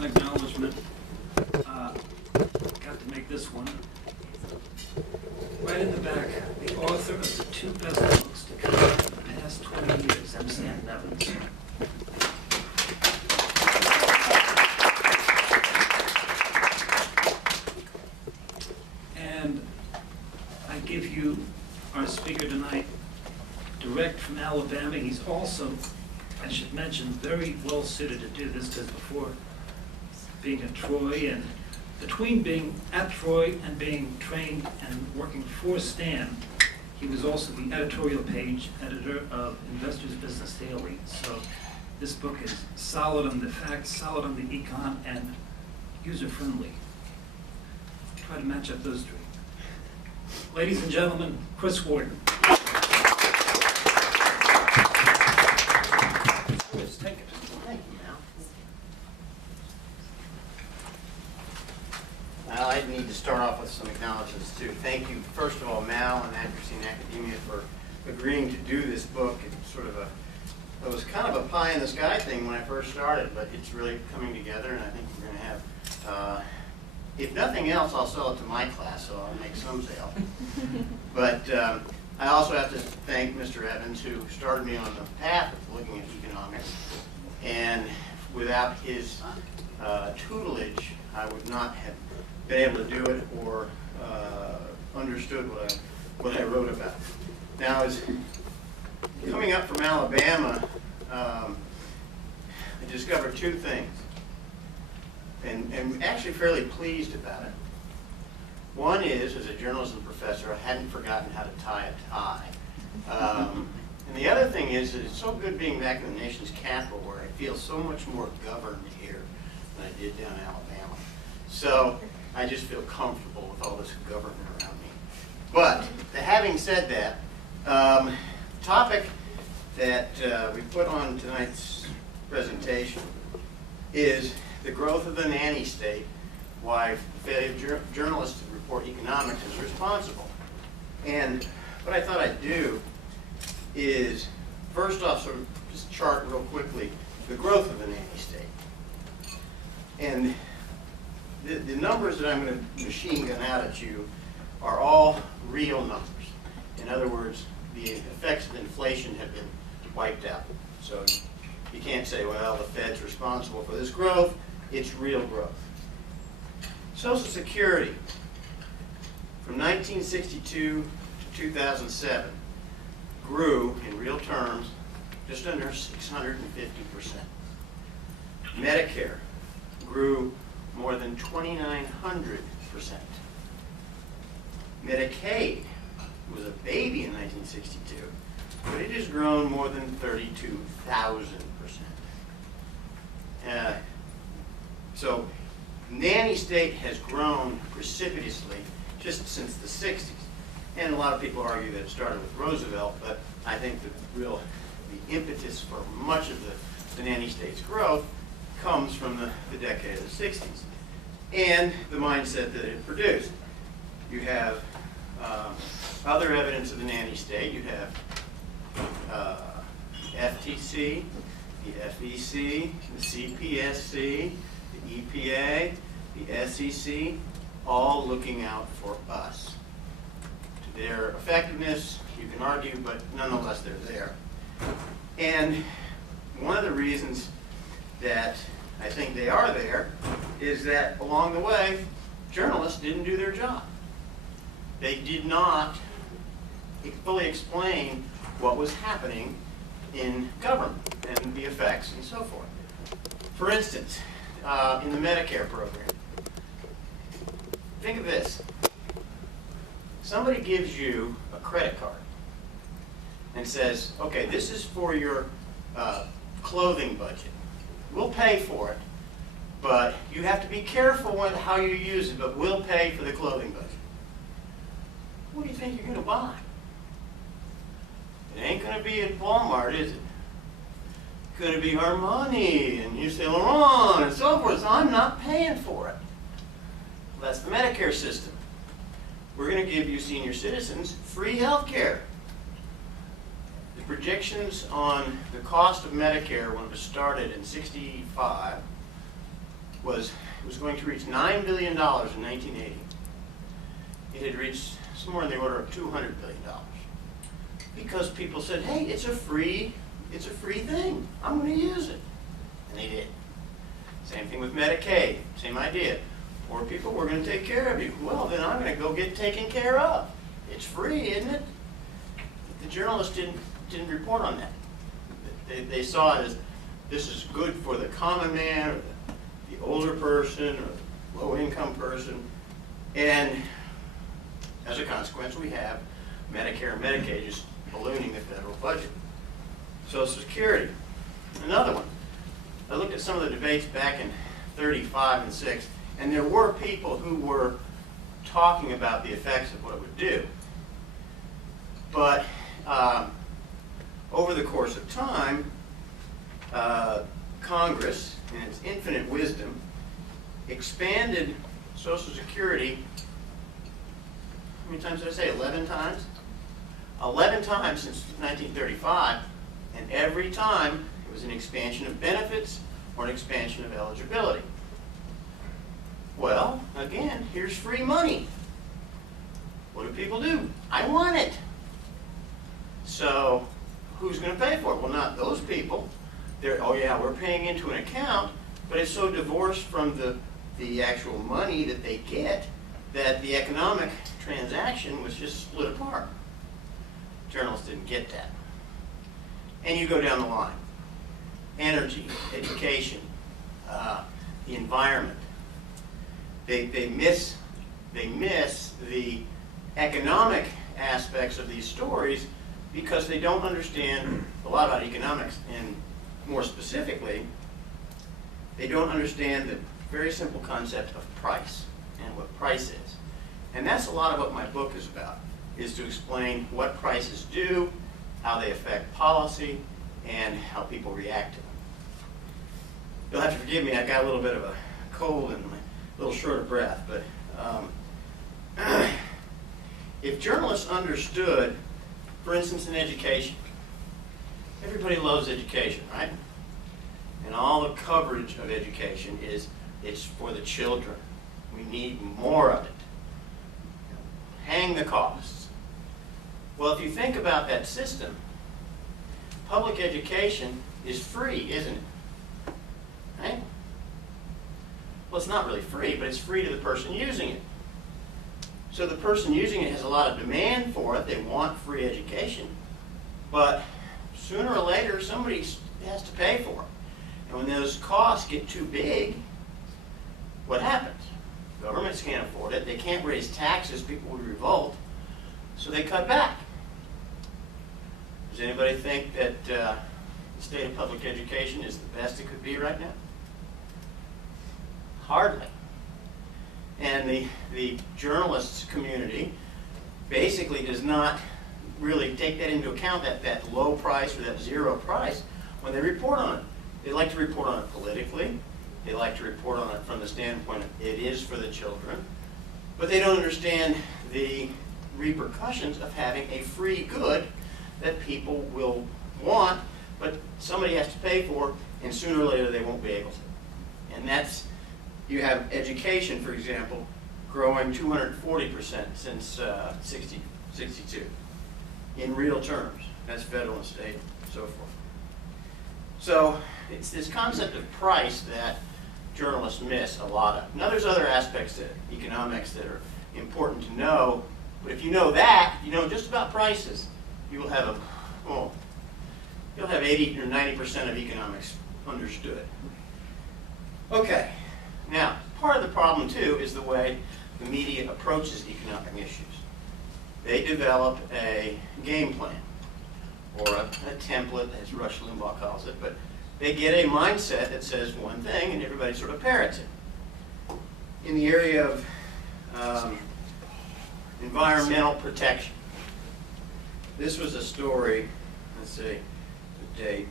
one acknowledgement. Got to make this one. Right in the back, the author of the two best books to come out in the past 20 years, M. Stanton Evans. And I give you our speaker tonight direct from Alabama. He's also, I should mention, very well suited to do this, because before being at Troy and between being at Troy and being trained and working for Stan, he was also the editorial page editor of Investors Business Daily. So this book is solid on the facts, solid on the econ, and user-friendly. Try to match up those three. Ladies and gentlemen, Chris Warden. Chris, take it. Thank you, Mal. Well, I need to start off with some acknowledgments too. Thank you, first of all, Mal and Accuracy in Academia, for agreeing to do this book. It's sort of it was kind of a pie in the sky thing when I first started, but it's really coming together, and I think we're going to have, if nothing else, I'll sell it to my class, so I'll make some sale. But I also have to thank Mr. Evans, who started me on the path of looking at economics, and without his tutelage, I would not have been able to do it or understood what I wrote about. Now, as coming up from Alabama, I discovered two things, and actually fairly pleased about it. One is, as a journalism professor, I hadn't forgotten how to tie a tie. And the other thing is that it's so good being back in the nation's capital, where I feel so much more governed here than I did down in Alabama. So I just feel comfortable with all this government around me. But having said that, the topic that we put on tonight's presentation is the growth of the nanny state, why failure of journalists to report economics is responsible. And what I thought I'd do is, first off, sort of just chart real quickly the growth of the nanny state. And the numbers that I'm going to machine gun out at you are all real numbers. In other words, the effects of inflation have been wiped out. So you can't say, well, the Fed's responsible for this growth. It's real growth. Social Security, from 1962 to 2007, grew in real terms just under 650%. Medicare grew more than 2,900%. Medicaid was a baby in 1962, but it has grown more than 32,000%. So nanny state has grown precipitously just since the 60s. And a lot of people argue that it started with Roosevelt, but I think the impetus for much of the nanny state's growth comes from the decade of the 60s and the mindset that it produced. You have other evidence of the nanny state. You have FTC, the FEC, the CPSC, the EPA, the SEC, all looking out for us. To their effectiveness, you can argue, but nonetheless they're there. And one of the reasons that I think they are there is that along the way, journalists didn't do their job. They did not fully explain what was happening in government and the effects and so forth. For instance, in the Medicare program, think of this. Somebody gives you a credit card and says, okay, this is for your clothing budget. We'll pay for it, but you have to be careful with how you use it, but we'll pay for the clothing budget. What do you think you're going to buy? It ain't going to be at Walmart, is it? It's going to be Armani and Yves Saint Laurent and so forth, so I'm not paying for it. Well, that's the Medicare system. We're going to give you senior citizens free health care. The projections on the cost of Medicare when it was started in '65 was going to reach $9 billion in 1980. It had reached somewhere in the order of $200 billion. Because people said, hey, it's a free thing. I'm going to use it. And they did. Same thing with Medicaid. Same idea. Poor people, we're going to take care of you. Well, then I'm going to go get taken care of. It's free, isn't it? The journalists didn't report on that. They saw it as this is good for the common man or the older person or the low-income person. And as a consequence, we have Medicare and Medicaid just ballooning the federal budget. Social Security, another one. I looked at some of the debates back in 35 and 6, and there were people who were talking about the effects of what it would do. But over the course of time, Congress, in its infinite wisdom, expanded Social Security, how many times did I say? 11 times? 11 times since 1935, and every time it was an expansion of benefits or an expansion of eligibility. Well, again, here's free money. What do people do? I want it. So who's going to pay for it? Well, not those people. They're, oh yeah, we're paying into an account, but it's so divorced from the actual money that they get that the economic transaction was just split apart. Journalists didn't get that. And you go down the line. Energy, education, the environment. They miss the economic aspects of these stories because they don't understand a lot about economics, and more specifically, they don't understand the very simple concept of price and what price is. And that's a lot of what my book is about, is to explain what prices do, how they affect policy, and how people react to them. You'll have to forgive me, I got a little bit of a cold and I'm a little short of breath, but if journalists understood, for instance, in education, everybody loves education, right? And all the coverage of education is it's for the children. We need more of it. Hang the costs. Well, if you think about that system, public education is free, isn't it? Right? Well, it's not really free, but it's free to the person using it. So the person using it has a lot of demand for it. They want free education. But sooner or later, somebody has to pay for it. And when those costs get too big, what happens? Governments can't afford it. They can't raise taxes. People would revolt. So they cut back. Does anybody think that the state of public education is the best it could be right now? Hardly. And the journalists community basically does not really take that into account, that low price or that zero price, when they report on it. They like to report on it politically. They like to report on it from the standpoint of it is for the children. But they don't understand the repercussions of having a free good that people will want, but somebody has to pay for, and sooner or later they won't be able to. And that's, you have education, for example, growing 240% since 62 in real terms. That's federal and state and so forth. So it's this concept of price that journalists miss a lot of. Now there's other aspects to economics that are important to know, but if you know that, you know just about prices, you will have you'll have 80 or 90% of economics understood. Okay, now part of the problem too is the way the media approaches economic issues. They develop a game plan or a template, as Rush Limbaugh calls it, but they get a mindset that says one thing and everybody sort of parrots it. In the area of environmental protection, this was a story, let's see, the date,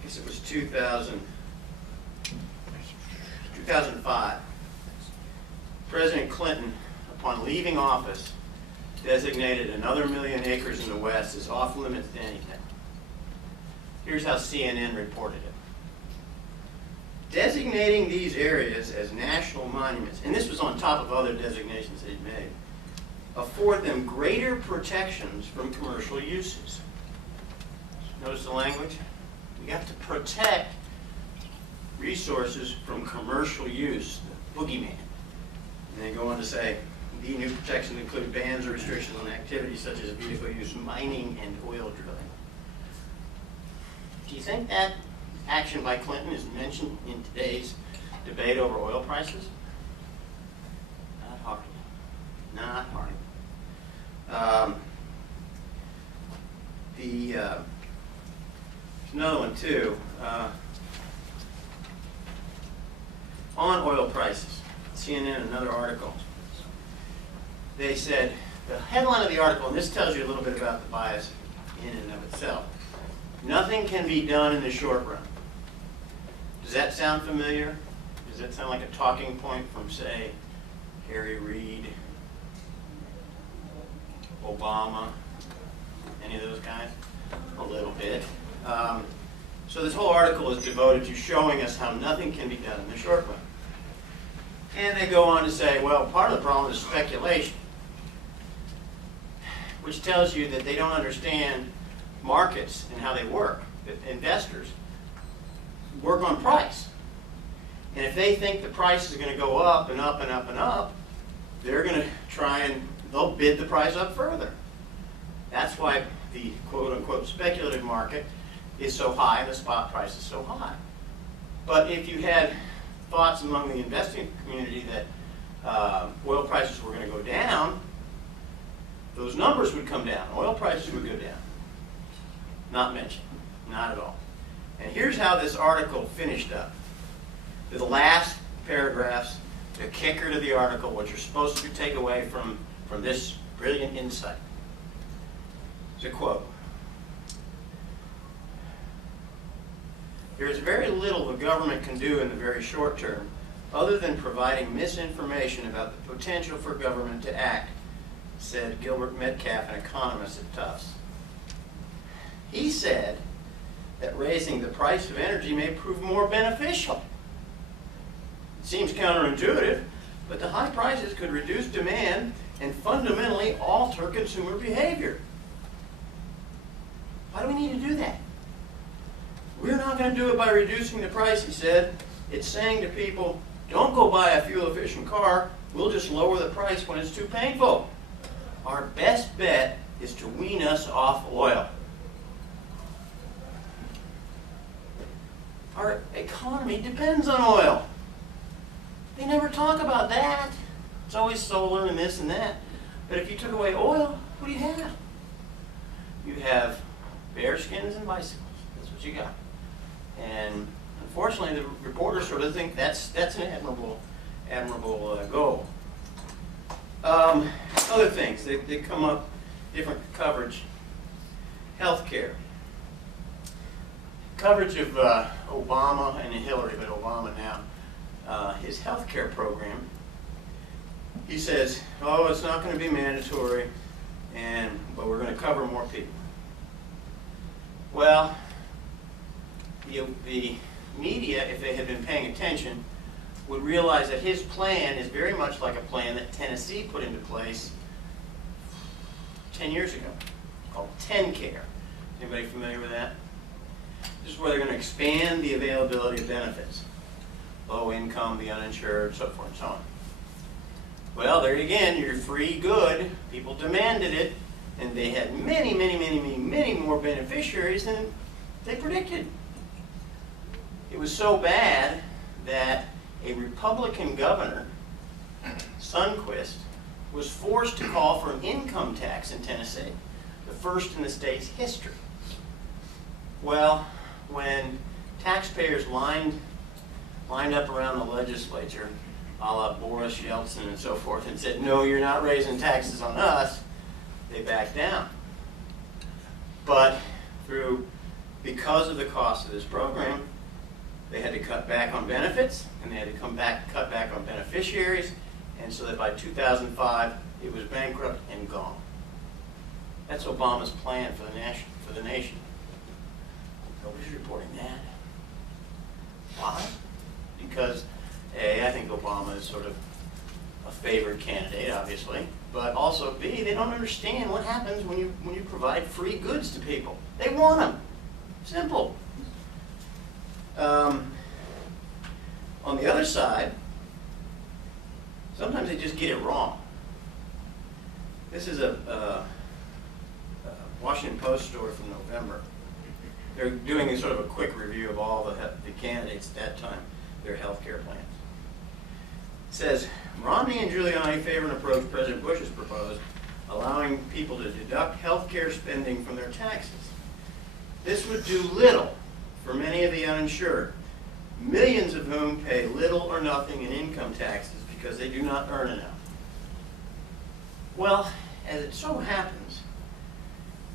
I guess it was 2005. President Clinton, upon leaving office, designated another 1 million acres in the West as off limits to anything. Here's how CNN reported it. designating these areas as national monuments, and this was on top of other designations they'd made, afford them greater protections from commercial uses. Notice the language? We have to protect resources from commercial use, the boogeyman. And they go on to say, the new protections include bans or restrictions on activities such as vehicle use, mining, and oil drilling. Do you think that action by Clinton is mentioned in today's debate over oil prices? Not hardly. Not hardly. There's another one too. On oil prices, CNN, another article. They said, the headline of the article, and this tells you a little bit about the bias in and of itself. Nothing can be done in the short run. Does that sound familiar? Does that sound like a talking point from, say, Harry Reid, Obama, any of those guys? A little bit. So this whole article is devoted to showing us how nothing can be done in the short run. And they go on to say, well, part of the problem is speculation, which tells you that they don't understand markets and how they work. That investors work on price. And if they think the price is going to go up and up and up and up, they're going to try and they'll bid the price up further. That's why the quote-unquote speculative market is so high and the spot price is so high. But if you had thoughts among the investing community that oil prices were going to go down, those numbers would come down. Oil prices would go down. Not mentioned. Not at all. And here's how this article finished up. The last paragraphs, the kicker to the article, what you're supposed to take away from this brilliant insight. It's a quote. There is very little the government can do in the very short term other than providing misinformation about the potential for government to act, said Gilbert Metcalf, an economist at Tufts. He said that raising the price of energy may prove more beneficial. It seems counterintuitive, but the high prices could reduce demand and fundamentally alter consumer behavior. Why do we need to do that? We're not going to do it by reducing the price, he said. It's saying to people, don't go buy a fuel-efficient car. We'll just lower the price when it's too painful. Our best bet is to wean us off oil. Our economy depends on oil. They never talk about that. It's always solar and this and that. But if you took away oil, what do you have? You have bearskins and bicycles. That's what you got. And unfortunately, the reporters sort of think that's an admirable goal. Other things, they come up, different coverage. Healthcare. Coverage of Obama and Hillary, but Obama now. His healthcare program, he says, oh, it's not going to be mandatory, but we're going to cover more people. Well, the media, if they had been paying attention, would realize that his plan is very much like a plan that Tennessee put into place 10 years ago, called TennCare. Anybody familiar with that? This is where they're going to expand the availability of benefits. Low income, the uninsured, so forth and so on. Well, there again, you're free good. People demanded it, and they had many, many, many, many, many more beneficiaries than they predicted. It was so bad that a Republican governor, Sundquist, was forced to call for an income tax in Tennessee, the first in the state's history. Well, when taxpayers lined up around the legislature, a la Boris Yeltsin and so forth, and said, no, you're not raising taxes on us, they backed down. But because of the cost of this program, they had to cut back on benefits, and they had to cut back on beneficiaries, and so that by 2005, it was bankrupt and gone. That's Obama's plan for the nation. Nobody's reporting that. Why? because, A, I think Obama is sort of a favored candidate, obviously, but also, B, they don't understand what happens when you provide free goods to people. They want them. Simple. On the other side, sometimes they just get it wrong. This is a Washington Post story from November. They're doing sort of a quick review of all the candidates at that time, their health care plans. It says, Romney and Giuliani favor an approach President Bush has proposed, allowing people to deduct health care spending from their taxes. This would do little for many of the uninsured, millions of whom pay little or nothing in income taxes because they do not earn enough. Well, as it so happens,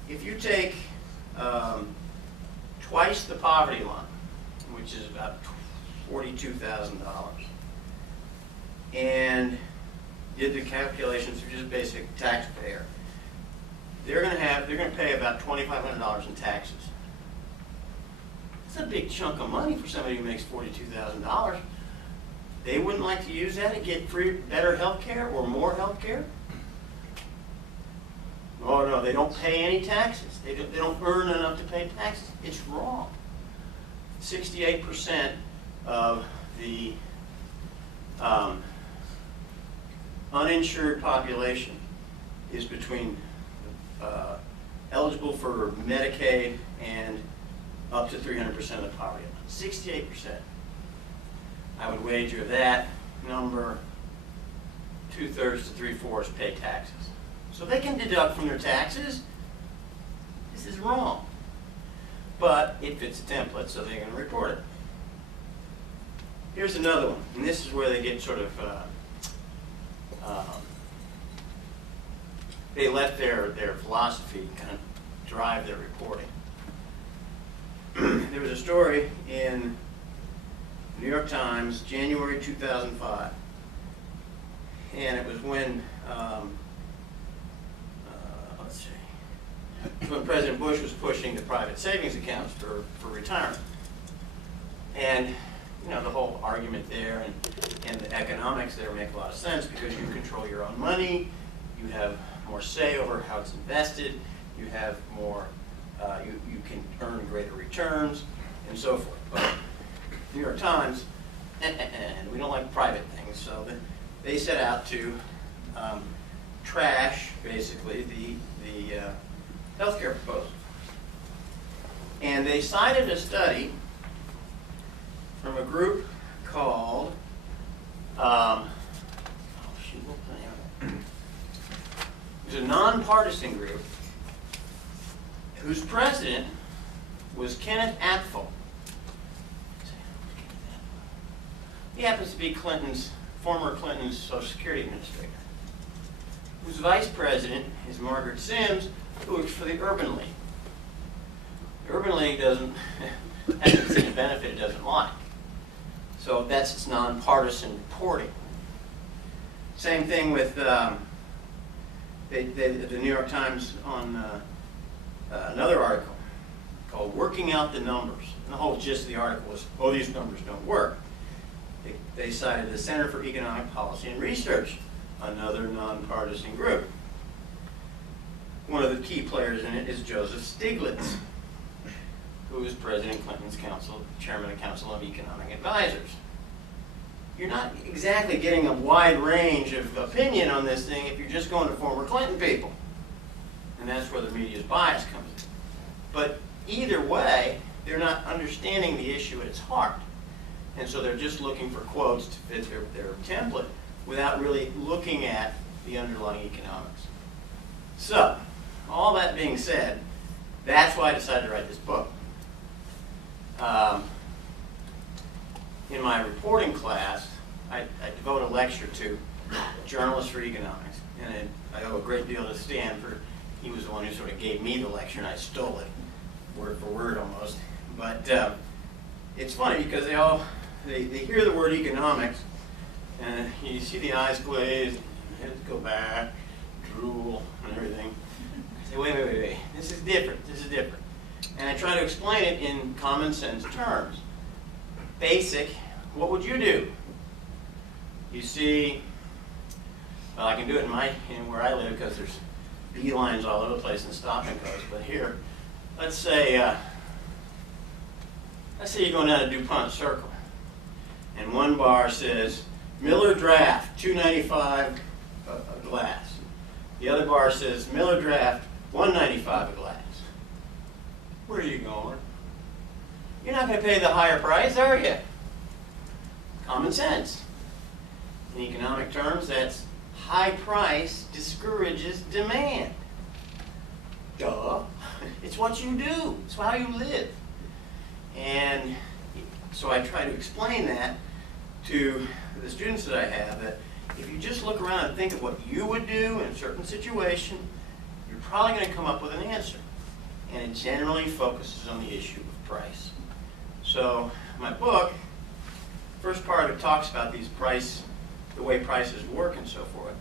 if you take twice the poverty line, which is about $42,000, and did the calculations for just a basic taxpayer, they're going to pay about $2,500 in taxes. That's a big chunk of money for somebody who makes $42,000. They wouldn't like to use that to get better health care or more health care? Oh no, they don't pay any taxes. They don't earn enough to pay taxes. It's wrong. 68% of the uninsured population is between eligible for Medicaid and up to 300% of the poverty line. 68%. I would wager that number 2/3 to 3/4 pay taxes. So they can deduct from their taxes. This is wrong. But it fits a template, so they're going to report it. Here's another one, and this is where they get sort of, they let their philosophy kind of drive their reporting. There was a story in New York Times, January 2005, and it was when, when President Bush was pushing the private savings accounts for retirement. And you know, the whole argument there and the economics there make a lot of sense because you control your own money, you have more say over how it's invested, you have more, you can earn greater returns, and so forth. But New York Times, and we don't like private things, so they set out to trash, basically, the healthcare proposal. And they cited a study from a group called, it was a nonpartisan group whose president was Kenneth Apfel. He happens to be former Clinton's Social Security Administrator, whose vice president is Margaret Sims, who works for the Urban League. The Urban League hasn't seen a benefit it doesn't like. So that's its nonpartisan reporting. Same thing with the New York Times on another article called Working Out the Numbers. And the whole gist of the article was, oh, these numbers don't work. They cited the Center for Economic Policy and Research, another nonpartisan group. One of the key players in it is Joseph Stiglitz, who is President Clinton's chairman of Council of Economic Advisors. You're not exactly getting a wide range of opinion on this thing if you're just going to former Clinton people. And that's where the media's bias comes in. But either way, they're not understanding the issue at its heart. And so they're just looking for quotes to fit their template without really looking at the underlying economics. So, all that being said, that's why I decided to write this book. In my reporting class, I devote a lecture to journalists for economics, and I owe a great deal to Stanford. He was the one who sort of gave me the lecture, and I stole it, word for word almost. But it's funny because they hear the word economics, and you see the eyes glaze, heads go back, drool, and everything. I say, wait, this is different. And I try to explain it in common sense terms. Basic, what would you do? You see, well, I can do it in where I live because there's bee lines all over the place and stop and goes. But here, let's say you're going down a DuPont Circle, and one bar says Miller Draft, $2.95 a glass. The other bar says Miller Draft, $1.95 a glass. Where are you going? You're not going to pay the higher price, are you? Common sense. In economic terms, that's high price discourages demand. Duh. It's what you do. It's how you live. And so I try to explain that to the students that I have, that if you just look around and think of what you would do in a certain situation, you're probably going to come up with an answer. And it generally focuses on the issue of price. So my book, first part of it talks about the way prices work and so forth.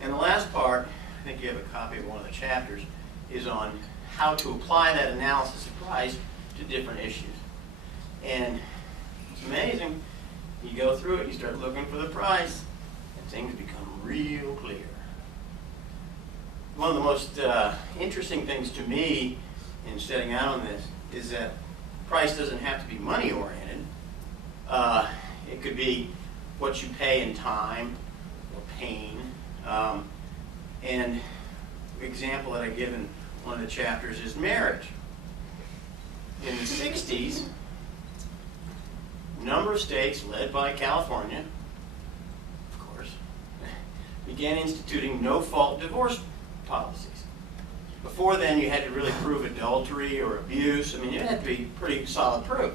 And the last part, I think you have a copy of one of the chapters, is on how to apply that analysis of price to different issues. And it's amazing. You go through it, you start looking for the price, and things become real clear. One of the most interesting things to me in setting out on this is that price doesn't have to be money-oriented. It could be what you pay in time or pain. And the example that I give in one of the chapters is marriage. In the 60s, a number of states, led by California, of course, began instituting no-fault divorce policies. Before then, you had to really prove adultery or abuse. I mean, it had to be pretty solid proof.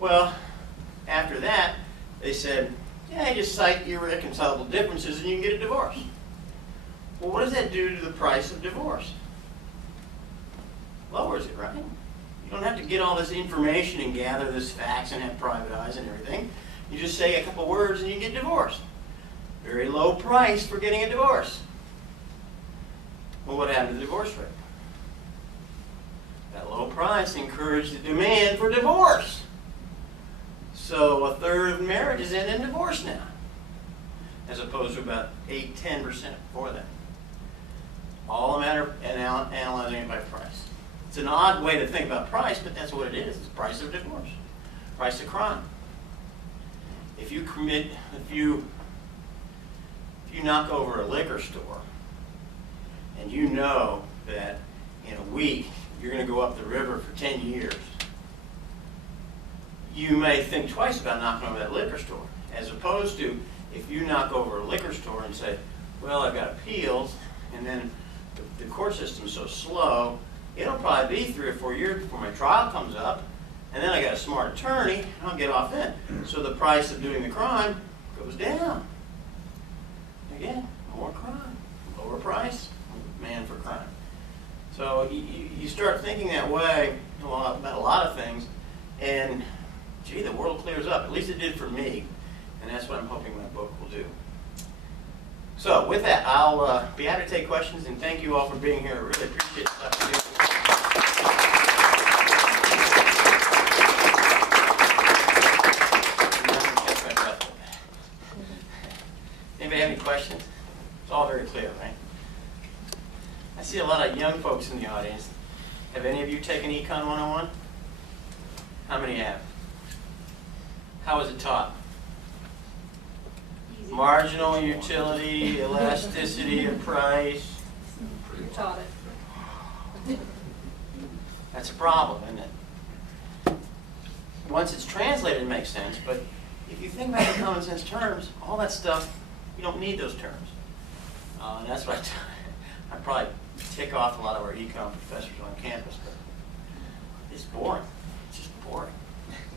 Well, after that, they said, yeah, you just cite irreconcilable differences and you can get a divorce. Well, what does that do to the price of divorce? Lowers it, right? You don't have to get all this information and gather this facts and have private eyes and everything. You just say a couple words and you get divorced. Very low price for getting a divorce. Well, what happened to the divorce rate? That low price encouraged the demand for divorce. So a third of marriages end in divorce now, as opposed to about 8-10% before that. All a matter of analyzing it by price. It's an odd way to think about price, but that's what it is. It's the price of divorce, price of crime. If you knock over a liquor store, and you know that in a week you're going to go up the river for 10 years, you may think twice about knocking over that liquor store, as opposed to if you knock over a liquor store and say, well, I've got appeals, and then the court system's so slow, it'll probably be 3 or 4 years before my trial comes up, and then I got a smart attorney, and I'll get off then. So the price of doing the crime goes down. Again, more crime, lower price, demand for crime. So you start thinking that way about a lot of things, and gee, the world clears up. At least it did for me, and that's what I'm hoping my book will do. So with that, I'll be happy to take questions, and thank you all for being here. I really appreciate this opportunity. Anybody have any questions? It's all very clear, right? I see a lot of young folks in the audience. Have any of you taken Econ 101? How many have? How was it taught? Easy. Marginal utility, elasticity of price. You taught it. That's a problem, isn't it? Once it's translated, it makes sense, but if you think about it in common sense terms, all that stuff, you don't need those terms. And that's what I probably tick off a lot of our econ professors on campus, but it's boring. It's just boring,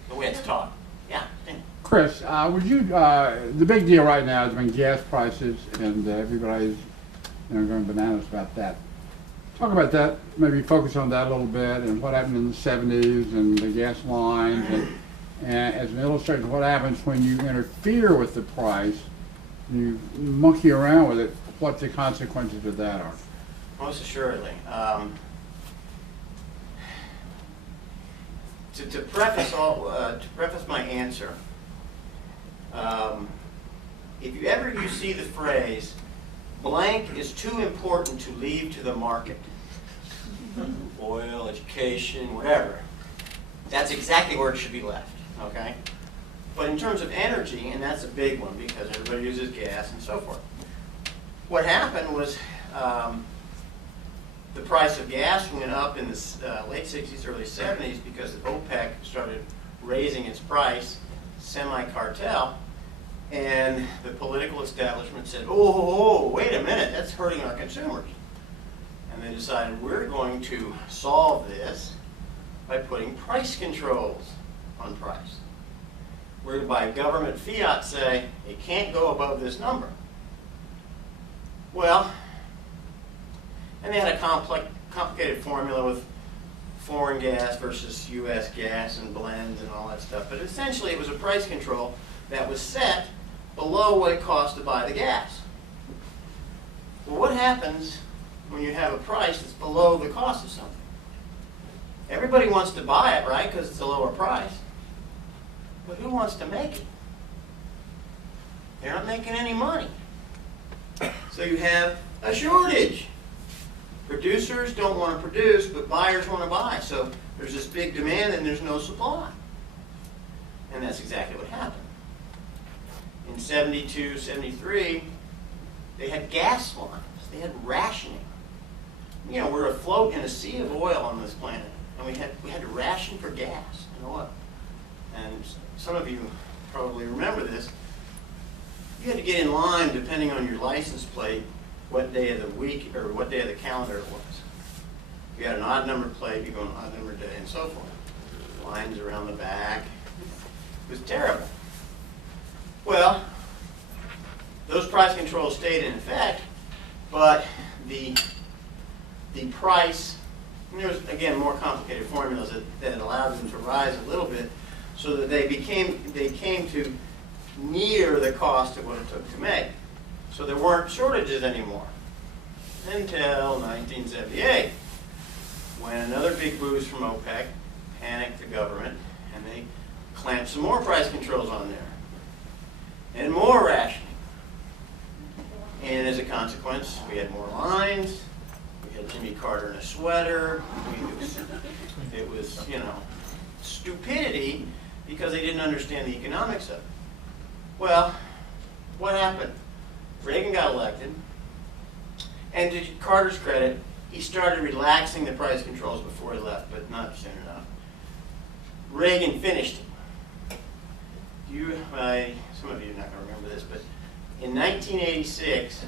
the way it's taught. Yeah. Chris, would you, the big deal right now has been gas prices, and everybody's going bananas about that. Talk about that, maybe focus on that a little bit, and what happened in the 70s and the gas lines, and as an illustration of what happens when you interfere with the price, you monkey around with it, what the consequences of that are. Most assuredly. To preface my answer, If you ever you see the phrase, blank is too important to leave to the market, oil, education, whatever, that's exactly where it should be left, okay? But in terms of energy, and that's a big one because everybody uses gas and so forth, what happened was the price of gas went up in the late 60s, early 70s because OPEC started raising its price, semi-cartel, and the political establishment said, oh, wait a minute, that's hurting our consumers. And they decided we're going to solve this by putting price controls on price. We're going to, by government fiat, say it can't go above this number. Well, and they had a complicated formula with foreign gas versus U.S. gas and blends and all that stuff. But essentially it was a price control that was set below what it cost to buy the gas. Well, what happens when you have a price that's below the cost of something? Everybody wants to buy it, right, because it's a lower price. But who wants to make it? They're not making any money. So you have a shortage. Producers don't want to produce, but buyers want to buy. So there's this big demand and there's no supply. And that's exactly what happened. In 72, 73, they had gas lines. They had rationing. You know, we're afloat in a sea of oil on this planet, and we had to ration for gas and oil. And some of you probably remember this. You had to get in line depending on your license plate, what day of the week or what day of the calendar it was. If you had an odd number plate, you go on an odd number day and so forth. Lines around the back. It was terrible. Well, those price controls stayed in effect, but the price, and there was, again, more complicated formulas that allowed them to rise a little bit so that they came to near the cost of what it took to make. So there weren't shortages anymore until 1978, when another big boost from OPEC panicked the government, and they clamped some more price controls on there, and more rationing. And as a consequence, we had more lines, we had Jimmy Carter in a sweater, it was, you know, stupidity because they didn't understand the economics of it. Well, what happened? Reagan got elected, and to Carter's credit, he started relaxing the price controls before he left, but not soon enough. Reagan finished it. Some of you are not going to remember this, but in 1986,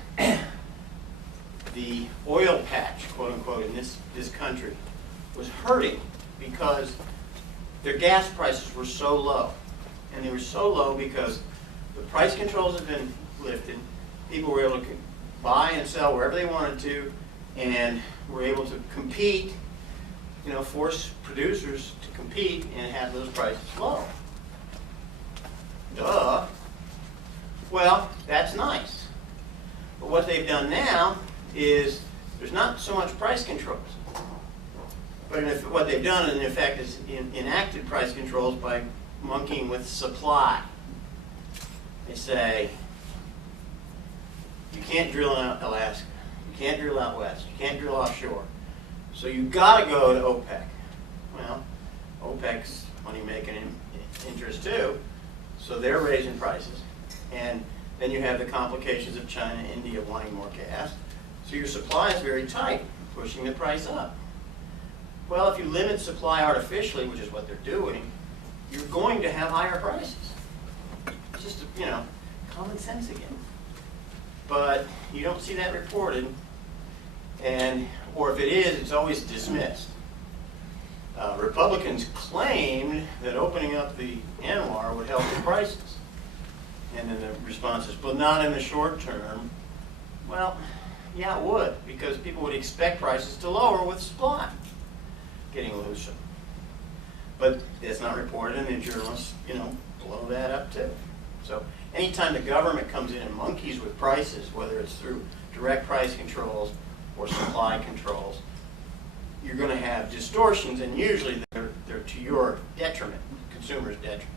the oil patch, quote unquote, in this country was hurting because their gas prices were so low. And they were so low because the price controls had been lifted. People were able to buy and sell wherever they wanted to, and were able to compete, you know, force producers to compete and have those prices low. Duh. Well, that's nice. But what they've done now is there's not so much price controls. But what they've done, in effect, is enacted price controls by monkeying with supply. They say, you can't drill in Alaska. You can't drill out west. You can't drill offshore. So you've got to go to OPEC. Well, OPEC's money-making interest too, so they're raising prices. And then you have the complications of China and India wanting more gas. So your supply is very tight, pushing the price up. Well, if you limit supply artificially, which is what they're doing, you're going to have higher prices. It's just, you know, common sense again. But you don't see that reported, or if it is, it's always dismissed. Republicans claimed that opening up the ANWR would help the prices. And then the response is, but not in the short term. Well, yeah, it would, because people would expect prices to lower with supply getting looser. But it's not reported, and the journalists, you know, blow that up too. So anytime the government comes in and monkeys with prices, whether it's through direct price controls or supply controls, you're going to have distortions, and usually they're to your detriment, consumers' detriment.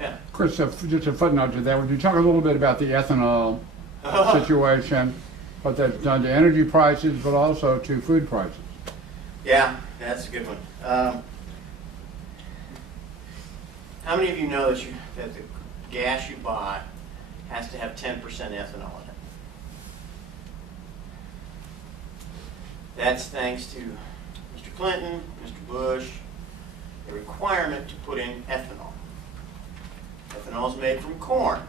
Yeah. Chris, just a footnote to that. Would you talk a little bit about the ethanol situation, what that's done to energy prices, but also to food prices? Yeah, that's a good one. How many of you know that the gas you buy has to have 10% ethanol in it? That's thanks to Mr. Clinton, Mr. Bush, a requirement to put in ethanol. Ethanol is made from corn.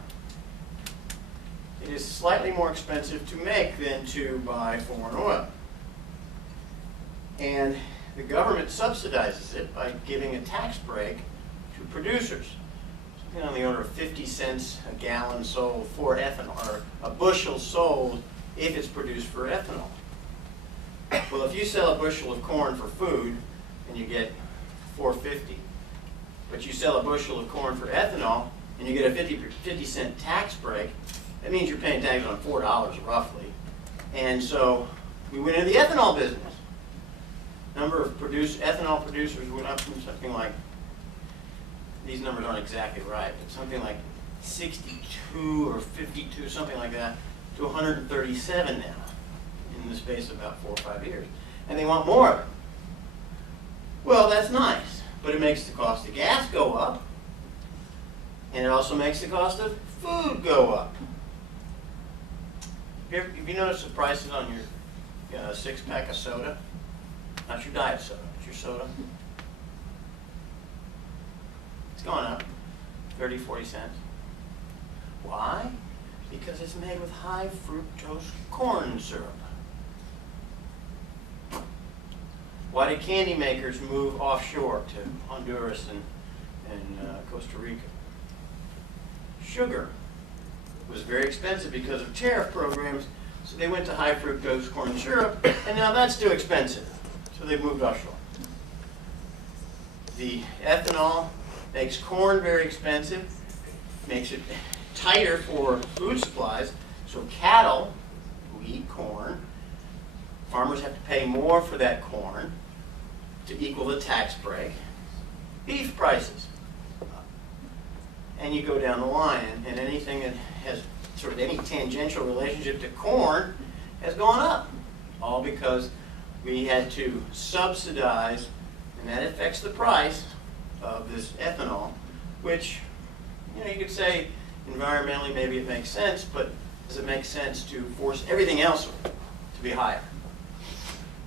It is slightly more expensive to make than to buy foreign oil. And the government subsidizes it by giving a tax break to producers. Something on the order of 50 cents a gallon sold for ethanol, or a bushel sold if it's produced for ethanol. Well, if you sell a bushel of corn for food and you get $4.50, but you sell a bushel of corn for ethanol and you get a 50-cent tax break, that means you're paying taxes on $4 roughly. And so we went into the ethanol business. Number of ethanol producers went up from something like, these numbers aren't exactly right, but something like 62 or 52, something like that, to 137 now in the space of about 4 or 5 years. And they want more of it. Well, that's nice, but it makes the cost of gas go up, and it also makes the cost of food go up. Have you noticed the prices on your 6-pack of soda? Not your diet soda, but your soda. It's going up 30, 40 cents. Why? Because it's made with high fructose corn syrup. Why did candy makers move offshore to Honduras and Costa Rica? Sugar was very expensive because of tariff programs, so they went to high fructose corn syrup, and now that's too expensive, so they moved offshore. The ethanol makes corn very expensive, makes it tighter for food supplies, so cattle who eat corn, farmers have to pay more for that corn to equal the tax break. Beef prices. And you go down the line, and anything that has sort of any tangential relationship to corn has gone up. All because we had to subsidize, and that affects the price of this ethanol, which, you could say environmentally maybe it makes sense, but does it make sense to force everything else to be higher?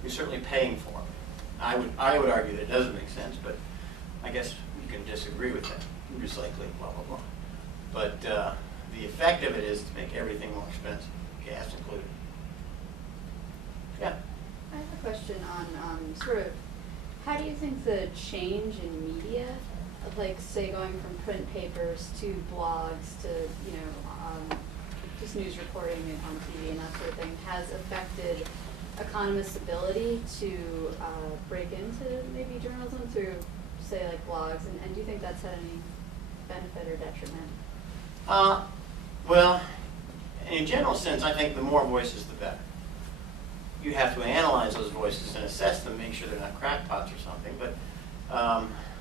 You're certainly paying for it. I would argue that it doesn't make sense, but I guess you can disagree with that. Recycling, blah, blah, blah. But the effect of it is to make everything more expensive, gas included. Yeah? I have a question on sort of, how do you think the change in media, like say going from print papers to blogs to, just news reporting on TV and that sort of thing, has affected economists' ability to break into maybe journalism through, say, like blogs? And do you think that's had any benefit or detriment? Well, in a general sense, I think the more voices, the better. You have to analyze those voices and assess them, make sure they're not crackpots or something. But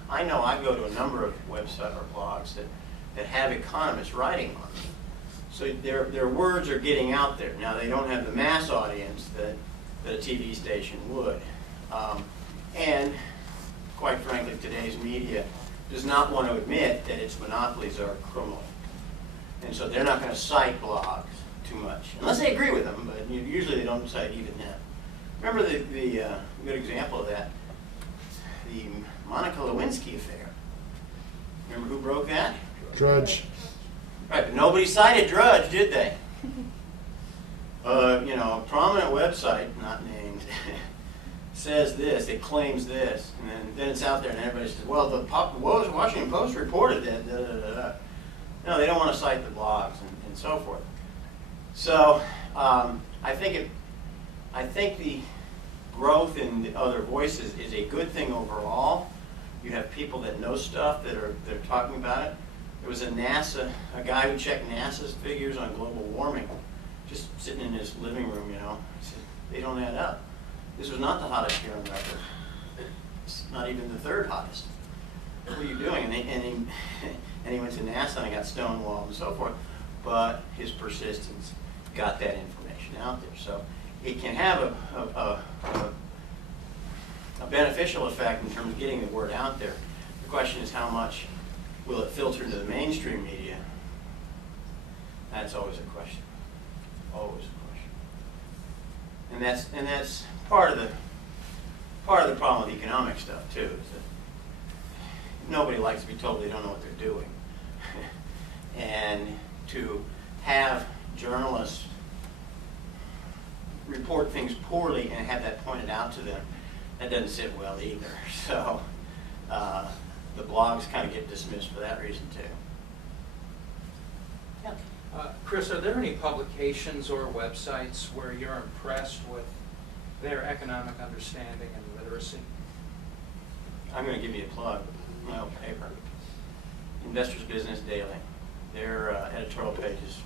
I know I go to a number of websites or blogs that have economists writing on them. So their words are getting out there. Now, they don't have the mass audience that a TV station would. And quite frankly, today's media does not want to admit that its monopolies are criminal. And so they're not going to cite blogs too much, unless they agree with them, but usually they don't cite even them. Remember the good example of that, the Monica Lewinsky affair. Remember who broke that? Drudge. Right, but nobody cited Drudge, did they? A prominent website, not named, says this, it claims this, and then it's out there and everybody says, well, the Washington Post reported that, da, da, da, da. No, they don't want to cite the blogs and so forth. So I think the growth in the other voices is a good thing overall. You have people that know stuff that are talking about it. There was a guy who checked NASA's figures on global warming, just sitting in his living room, He said, they don't add up. This was not the hottest year on record. It's not even the third hottest. What are you doing? And and he went to NASA and got stonewalled and so forth, but his persistence got that information out there. So it can have a beneficial effect in terms of getting the word out there. The question is, how much will it filter into the mainstream media? That's always a question. Always a question. And that's part of the problem with economic stuff too, is that nobody likes to be told they don't know what they're doing. And to have journalists report things poorly and have that pointed out to them, that doesn't sit well either. So the blogs kind of get dismissed for that reason too. Yeah. Chris, are there any publications or websites where you're impressed with their economic understanding and literacy? I'm going to give you a plug. My old paper, Investors Business Daily. Their editorial pages,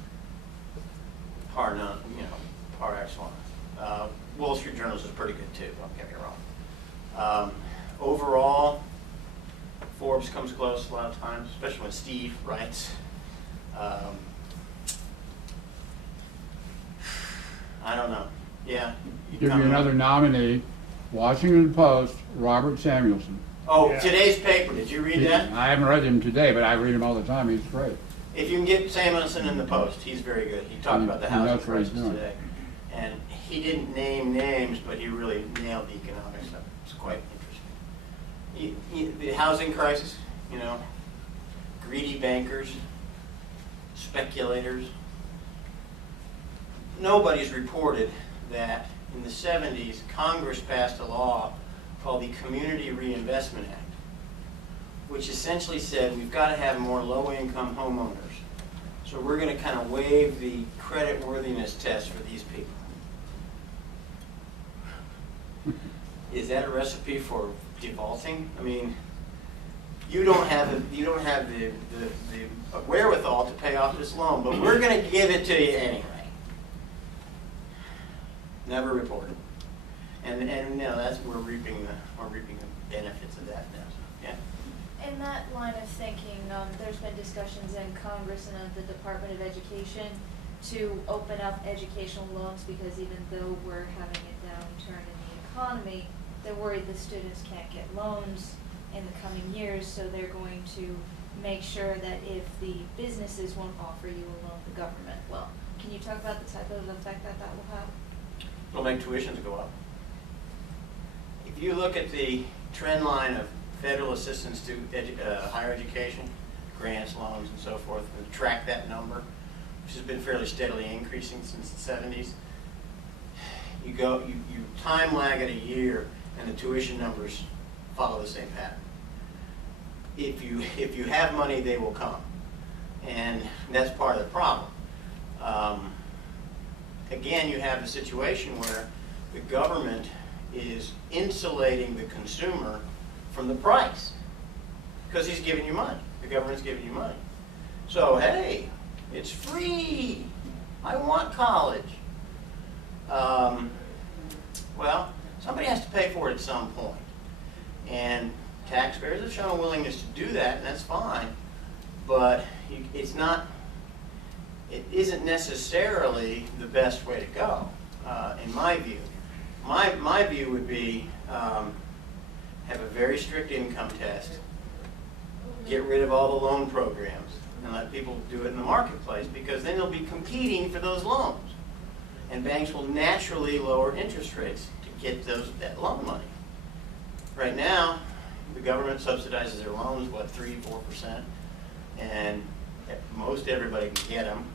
par none, par excellent. Wall Street Journal is pretty good too. Don't get me wrong. Overall, Forbes comes close a lot of times, especially when Steve writes. I don't know. Yeah. Give you another nominee, Washington Post, Robert Samuelson. Oh, Yeah. Today's paper. Did you read that? I haven't read him today, but I read him all the time. He's great. If you can get Samuelson in the Post, he's very good. He talked about the He housing knows what he's crisis doing. today. And he didn't name names, but he really nailed the economics of it. It's quite interesting. The housing crisis, greedy bankers, speculators. Nobody's reported that in the 70s, Congress passed a law called the Community Reinvestment Act, which essentially said we've got to have more low-income homeowners. So we're going to kind of waive the credit-worthiness test for these people. Is that a recipe for defaulting? I mean, you don't have the wherewithal to pay off this loan, but we're going to give it to you anyway. Never reported. And we're reaping the benefits of that now. Yeah. In that line of thinking, there's been discussions in Congress and at the Department of Education to open up educational loans, because even though we're having a downturn in the economy, they're worried the students can't get loans in the coming years, so they're going to make sure that if the businesses won't offer you a loan, the government will. Can you talk about the type of effect that will have? It'll make tuitions go up. If you look at the trend line of federal assistance to higher education, grants, loans, and so forth, and track that number, which has been fairly steadily increasing since the 70s, you time lag it a year, and the tuition numbers follow the same pattern. If you have money, they will come, and that's part of the problem. Again, you have a situation where the government is insulating the consumer from the price because he's giving you money. The government's giving you money. So, hey, it's free. I want college. Well, somebody has to pay for it at some point. And taxpayers have shown a willingness to do that, and that's fine. But it isn't necessarily the best way to go, in my view. My view would be have a very strict income test, get rid of all the loan programs, and let people do it in the marketplace, because then they'll be competing for those loans. And banks will naturally lower interest rates to get that loan money. Right now, the government subsidizes their loans, 3-4%, and most everybody can get them.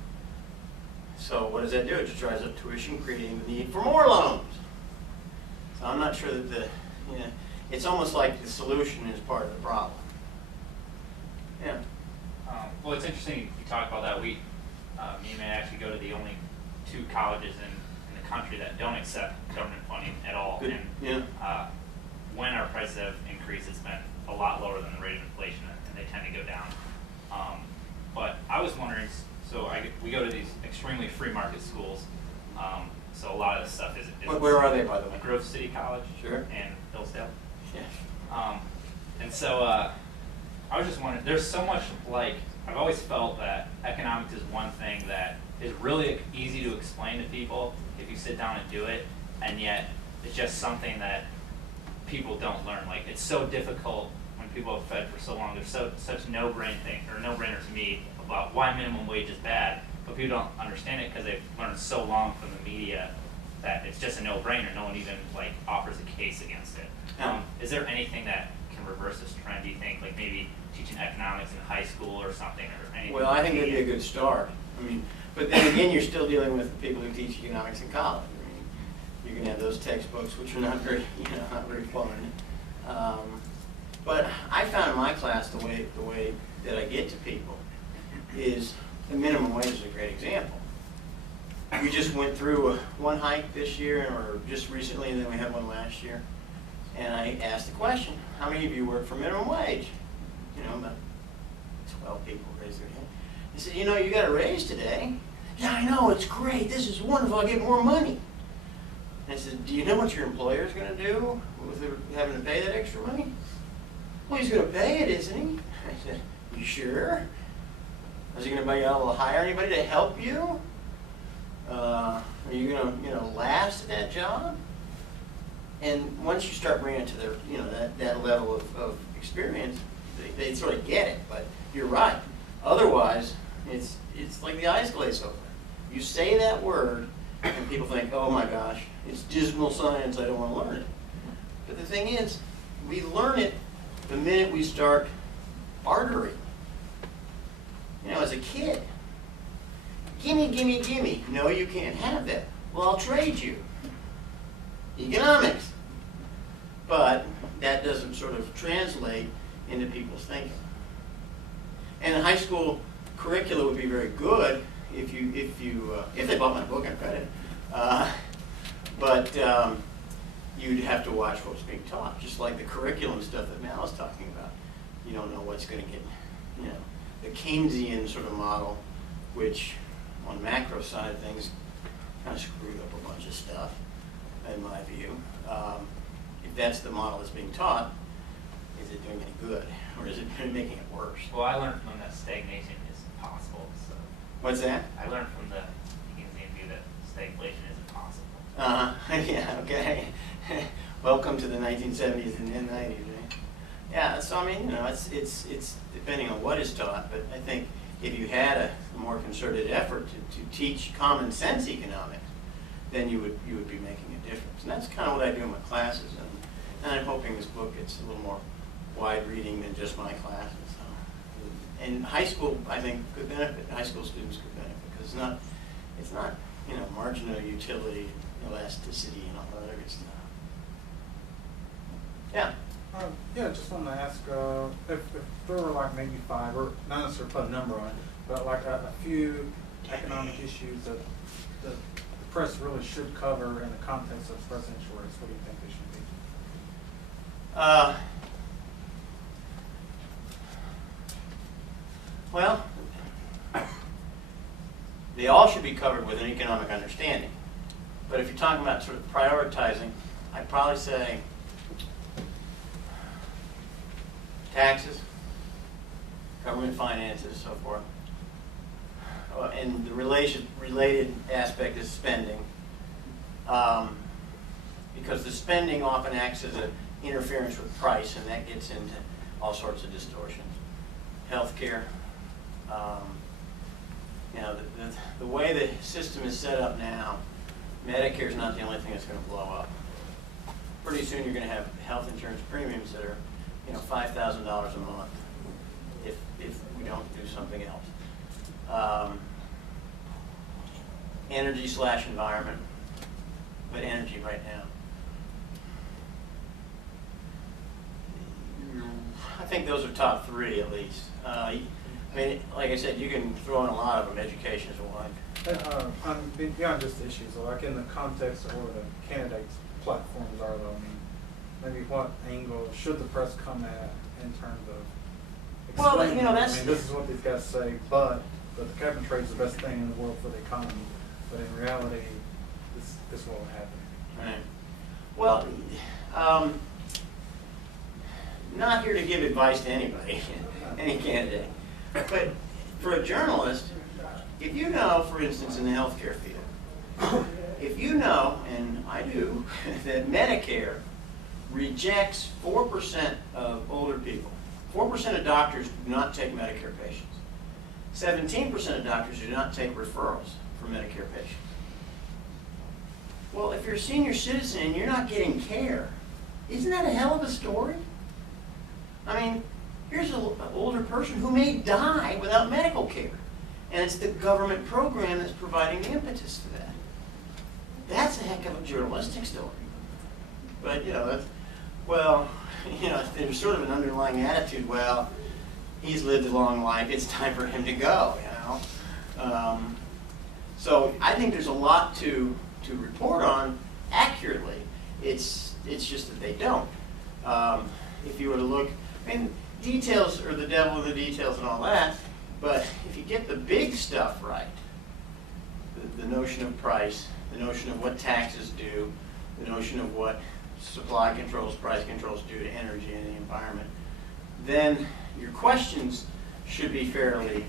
So what does that do? It just drives up tuition, creating the need for more loans. So I'm not sure that it's almost like the solution is part of the problem. Yeah. Well, it's interesting you talk about that. Me and Matt actually go to the only 2 colleges in the country that don't accept government funding at all. Good. And Yeah. when our prices have increased, it's been a lot lower than the rate of inflation, and they tend to go down. But I was wondering, so we go to these extremely free market schools, so a lot of this stuff is Where are they, by the way? Grove City College Sure. and Hillsdale. Yeah. And so I was just wondering, there's so much like I've always felt that economics is one thing that is really easy to explain to people if you sit down and do it, and yet it's just something that people don't learn. Like, it's so difficult when people have fed for so long. There's such no-brainer to me about why minimum wage is bad, but people don't understand it because they've learned so long from the media that it's just a no-brainer. No one even like offers a case against it. Is there anything that can reverse this trend, do you think? Like maybe teaching economics in high school or something, or anything? Well, I think that'd be a good start. I mean, but then again, you're still dealing with the people who teach economics in college. I mean, you can have those textbooks, which are not very, not very fun. But I found in my class the way that I get to people is the minimum wage is a great example. We just went through one hike this year, or just recently, and then we had one last year. And I asked the question, how many of you work for minimum wage? About 12 people raised their hand. I said, you got a raise today. Yeah, I know, it's great. This is wonderful. I'll get more money. And I said, do you know what your employer is going to do with having to pay that extra money? Well, he's going to pay it, isn't he? I said, you sure? Is he going to be able to hire anybody to help you? Are you going to, last at that job? And once you start bringing it to their, that level of experience, they sort of get it. But you're right. Otherwise, it's like the ice glaze over. You say that word, and people think, oh my gosh, it's dismal science, I don't want to learn it. But the thing is, we learn it the minute we start bartering. As a kid, gimme, gimme, gimme. No, you can't have that. Well, I'll trade you. Economics. But that doesn't sort of translate into people's thinking. And the high school curricula would be very good if they bought my book, I've read it. But you'd have to watch what's being taught, just like the curriculum stuff that Mal is talking about. You don't know what's going to get, the Keynesian sort of model, which on macro side of things kind of screwed up a bunch of stuff, in my view. If that's the model that's being taught, is it doing any good, or is it making it worse? Well, I learned from that stagnation is possible. So What's that? I learned from the Keynesian view that stagflation isn't possible. Yeah, okay. Welcome to the 1970s and then 90s, right? Yeah, so I mean, it's depending on what is taught, but I think if you had a more concerted effort to teach common sense economics, then you would be making a difference. And that's kind of what I do in my classes, and I'm hoping this book gets a little more wide reading than just my classes. And high school, I think, could benefit. High school students could benefit because it's not marginal utility, elasticity, and all that other good stuff. Yeah. Yeah, just wanted to ask if there were like maybe 5, or not necessarily put a number on it, but like a few economic issues that the press really should cover in the context of the presidential race. What do you think they should be? Well, they all should be covered with an economic understanding. But if you're talking about sort of prioritizing, I'd probably say taxes, government finances, so forth. And the related aspect is spending. Because the spending often acts as an interference with price, and that gets into all sorts of distortions. Healthcare. The way the system is set up now, Medicare is not the only thing that's going to blow up. Pretty soon you're going to have health insurance premiums that are, $5,000 a month if we don't do something else. Energy/environment, but energy right now. I think those are top 3 at least. I mean, like I said, you can throw in a lot of them. Education is one. Beyond just issues, like in the context of where the candidates' platforms are, though, I mean, maybe what angle should the press come at in terms of explaining? Well, that's. I mean, this is what these guys say, but the cap and trade is the best thing in the world for the economy. But in reality, this won't happen. Right. Well, not here to give advice to anybody, any candidate. But for a journalist, if you know, for instance, in the healthcare field, if you know, and I do, that Medicare rejects 4% of older people, 4% of doctors do not take Medicare patients. 17% of doctors do not take referrals for Medicare patients. Well, if you're a senior citizen and you're not getting care, isn't that a hell of a story? I mean, here's an older person who may die without medical care. And it's the government program that's providing the impetus for that. That's a heck of a journalistic story. But, you know, that's, well, you know, there's sort of an underlying attitude, well, he's lived a long life, it's time for him to go, you know. So I think there's a lot to report on accurately. It's just that they don't. If you were to look, I mean, details are the devil in the details and all that, but if you get the big stuff right, the notion of price, the notion of what taxes do, the notion of what supply controls, price controls do to energy and the environment, then your questions should be fairly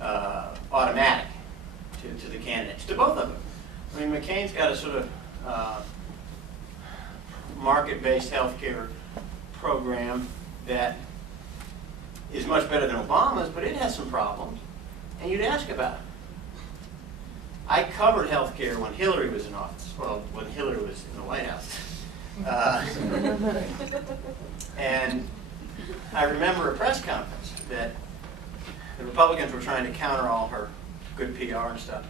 automatic to the candidates, to both of them. I mean, McCain's got a sort of market-based healthcare program that is much better than Obama's, but it has some problems, and you'd ask about it. I covered healthcare when Hillary was in office, well, when Hillary was in the White House. And I remember a press conference that the Republicans were trying to counter all her good PR and stuff.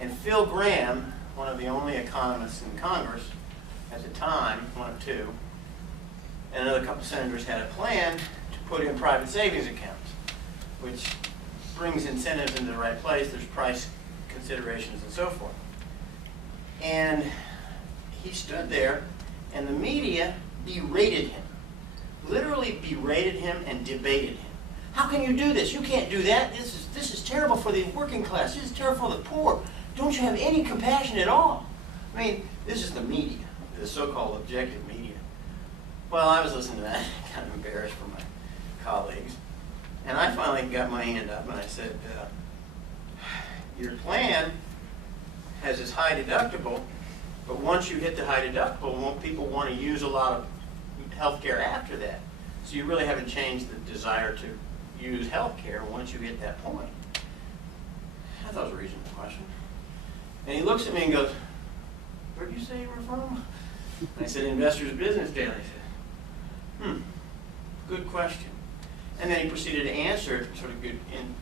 And Phil Gramm, one of the only economists in Congress at the time, one of two, and another couple senators had a plan to put in private savings accounts, which brings incentives into the right place. There's price considerations and so forth. And he stood there, and the media berated him, literally berated him and debated him. How can you do this? You can't do that. This is terrible for the working class. This is terrible for the poor. Don't you have any compassion at all? I mean, this is the media, the so-called objective media. Well, I was listening to that, kind of embarrassed for my colleagues. And I finally got my hand up and I said, your plan has this high deductible, but once you hit the high deductible, won't people want to use a lot of health care after that? So you really haven't changed the desire to use health care once you hit that point. I thought it was a reasonable question. And he looks at me and goes, where'd you say you were from? And I said, Investors Business Daily. He said, good question. And then he proceeded to answer it sort of good in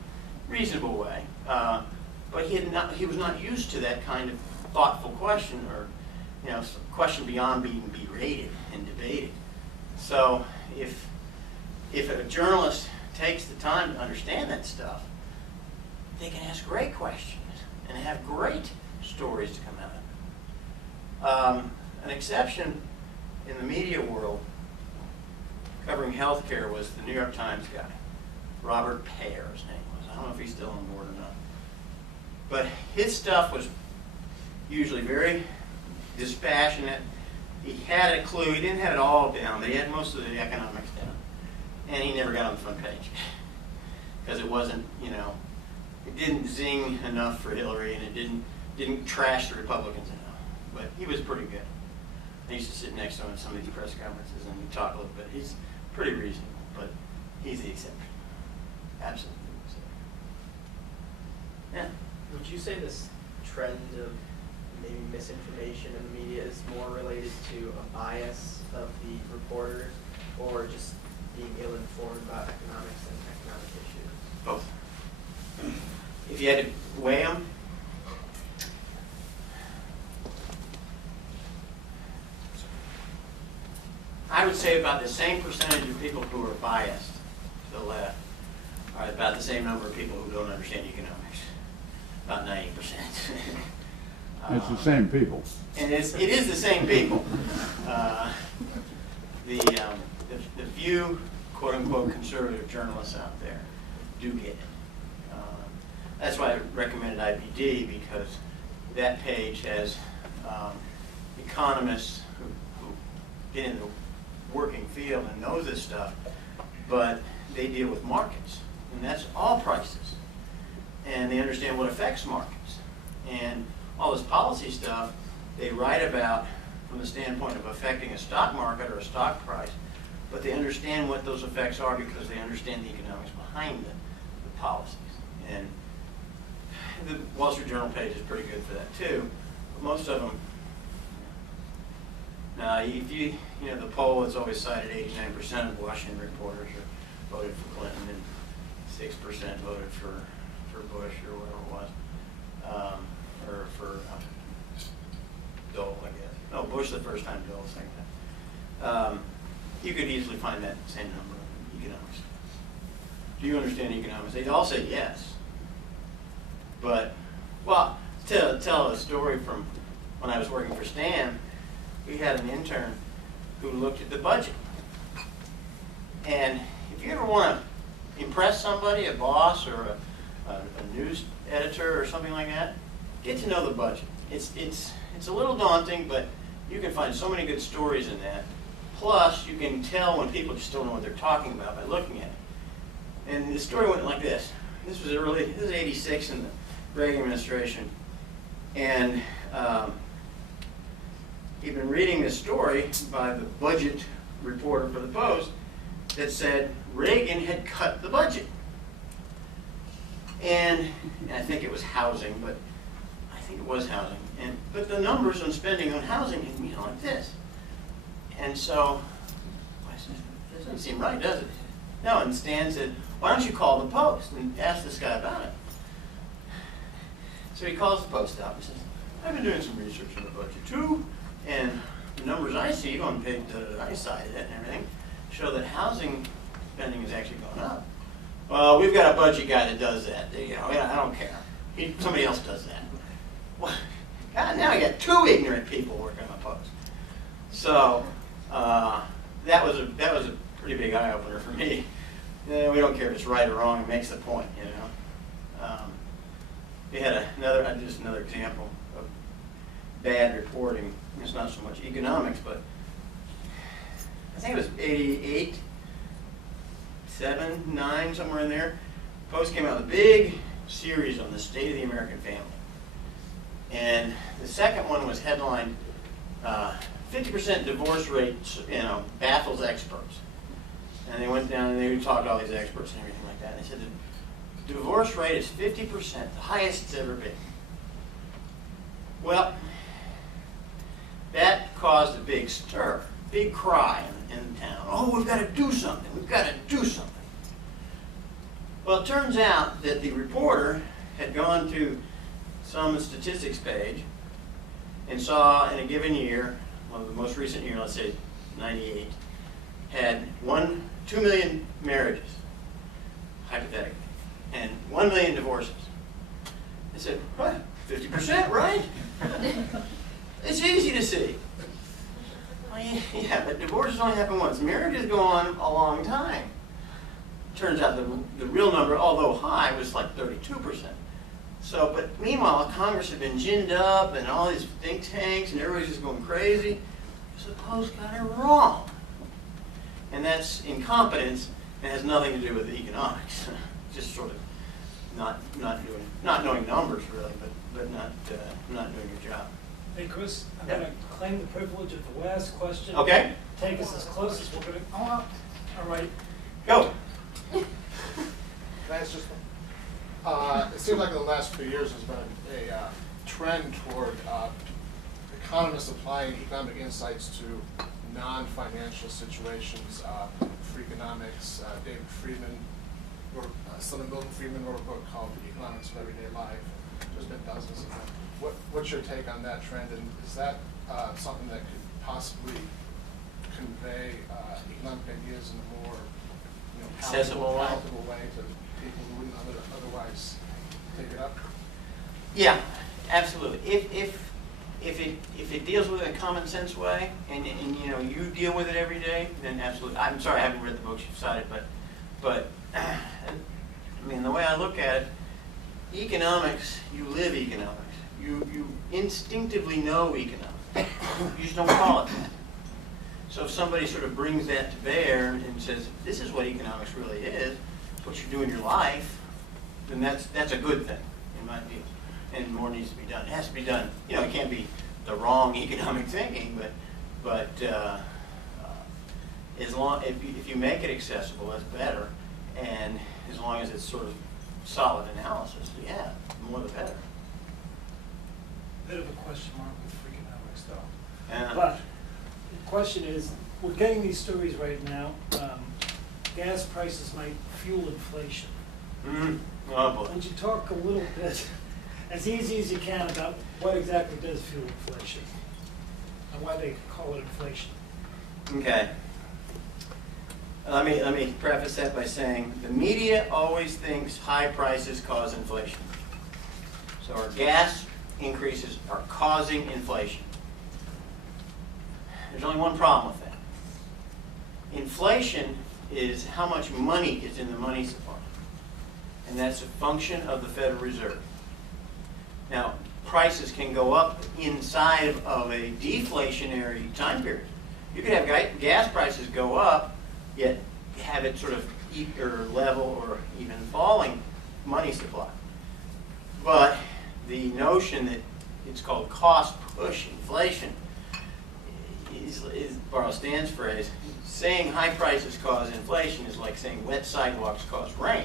reasonable way. But he was not used to that kind of thoughtful question, or question beyond being berated and debated. So if a journalist takes the time to understand that stuff, they can ask great questions and have great stories to come out of it. An exception in the media world covering healthcare was the New York Times guy, Robert Pear, his name was. I don't know if he's still on board or not. But his stuff was usually very dispassionate. He had a clue. He didn't have it all down, but he had most of the economics down. And he never got on the front page because it wasn't, it didn't zing enough for Hillary, and it didn't trash the Republicans enough. But he was pretty good. I used to sit next to him at some of these press conferences and we talk a little bit. He's pretty reasonable, but he's the exception. Absolutely. Yeah. Would you say this trend of maybe misinformation in the media is more related to a bias of the reporters, or just being ill-informed about economics and economic issues? Both. If you had to weigh them, I would say about the same percentage of people who are biased to the left are about the same number of people who don't understand economics. About 90%. It's the same people. And it is the same people. The few quote-unquote conservative journalists out there do get it. That's why I recommended IBD, because that page has economists who get in the working field and know this stuff, but they deal with markets. and that's all prices. And they understand what affects markets. And all this policy stuff they write about from the standpoint of affecting a stock market or a stock price, but they understand what those effects are because they understand the economics behind the policies. And the Wall Street Journal page is pretty good for that too. But most of them, now if you know the poll that's always cited, 89% of Washington reporters voted for Clinton and 6% voted for Bush or whatever it was, or for Dole, I guess. No, Bush the first time, Dole the second time. You could easily find that same number in economics. Do you understand economics? They all say yes. But, well, tell a story from when I was working for Stan. We had an intern who looked at the budget. And if you ever want to impress somebody, a boss or a news editor or something like that, get to know the budget. It's a little daunting, but you can find so many good stories in that. Plus, you can tell when people just don't know what they're talking about by looking at it. And the story went like this. This was 86 in the Reagan administration. And he'd been reading this story by the budget reporter for the Post that said Reagan had cut the budget. And I think it was housing, but I think it was housing. But the numbers on spending on housing, like this. And so, I said, this doesn't seem right, does it? No, and Stan said, why don't you call the Post and ask this guy about it? So he calls the Post up and says, I've been doing some research on the budget too, and the numbers I see on page I cited it and everything show that housing spending has actually gone up. Well, we've got a budget guy that does that. I don't care. Somebody else does that. Well, God, now I got two ignorant people working on the Post. So that was a pretty big eye opener for me. We don't care if it's right or wrong. It makes the point, We had just another example of bad reporting. It's not so much economics, but I think it was 88, 7, 9, somewhere in there. Post came out with a big series on the state of the American family. And the second one was headlined 50% divorce rate, baffles experts. And they went down and they talked to all these experts and everything like that. And they said the divorce rate is 50%, the highest it's ever been. Well, that caused a big stir, big cry in town. Oh, we've got to do something. We've got to do something. Well, it turns out that the reporter had gone to some statistics page and saw in a given year, well, the most recent year, let's say 98, had 2 million marriages, hypothetically, and 1 million divorces. They said, what, 50%, right? It's easy to see. Well, yeah, but divorces only happen once. Marriages go on a long time. Turns out the real number, although high, was like 32%. So, but meanwhile, Congress had been ginned up and all these think tanks and everybody's just going crazy. So the Post got it wrong. And that's incompetence and has nothing to do with the economics. Just sort of not knowing numbers really, but not doing your job. Hey, Chris, I'm Yeah. going to claim the privilege of the last question. Okay. Take us as close as we're going to. All right. Go. Can I ask just one? It seems like in the last few years there's been a trend toward economists applying economic insights to non-financial situations. Freakonomics, David Friedman, Milton Friedman wrote a book called The Economics of Everyday Life. There's been dozens of them. What's your take on that trend, and is that something that could possibly convey economic ideas in a more Accessible palatable way to people who wouldn't otherwise take it up? Yeah, absolutely. If it deals with it in a common sense way, and you deal with it every day, then absolutely. I'm sorry I haven't read the books you've cited, but I mean the way I look at it, economics, you live economics. You instinctively know economics. You just don't call it that. So if somebody sort of brings that to bear and says, this is what economics really is, what you do in your life, then that's a good thing, in my view. And more needs to be done. It has to be done. You know, it can't be the wrong economic thinking, but as long if you make it accessible, that's better. And as long as it's sort of solid analysis, yeah, the more the better. Bit of a question mark with Freakonomics though. Yeah. But the question is, we're getting these stories right now. Gas prices might fuel inflation. Oh boy. Would you talk a little bit, as easy as you can, about what exactly does fuel inflation and why they call it inflation? Okay. Let me preface that by saying the media always thinks high prices cause inflation. So our gas increases are causing inflation. There's only one problem with that. Inflation is how much money is in the money supply. And that's a function of the Federal Reserve. Now, prices can go up inside of a deflationary time period. You could have gas prices go up, yet have it sort of or level or even falling money supply. But the notion that it's called cost push inflation is borrow Stan's phrase, saying high prices cause inflation is like saying wet sidewalks cause rain.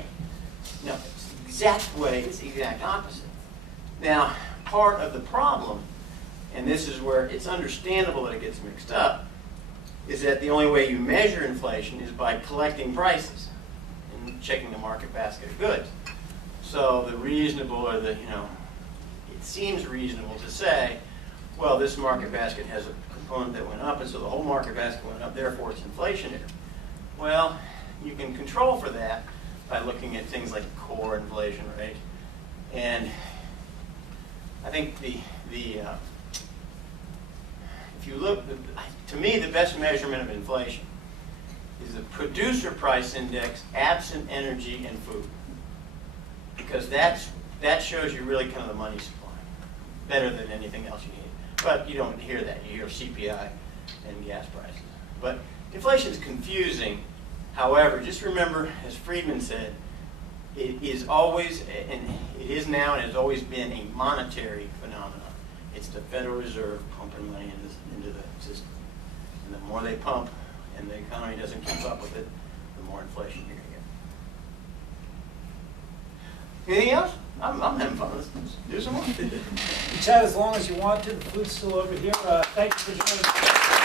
No, it's the exact way, it's the exact opposite. Now, part of the problem, and this is where it's understandable that it gets mixed up, is that the only way you measure inflation is by collecting prices and checking the market basket of goods. So the reasonable, or the, it seems reasonable to say, well, this market basket has a component that went up, and so the whole market basket went up, therefore it's inflationary. Well, you can control for that by looking at things like core inflation rate. And I think if you look, to me, the best measurement of inflation is the producer price index absent energy and food. Because that shows you really kind of the money supply, better than anything else you need. But you don't hear that. You hear CPI and gas prices. But inflation is confusing. However, just remember, as Friedman said, it is always, and it is now and has always been, a monetary phenomenon. It's the Federal Reserve pumping money into the system. And the more they pump and the economy doesn't keep up with it, the more inflation you're going to get. Anything else? I'm having fun. Let's do some more. You chat as long as you want to. The food's still over here. Thank you for joining us.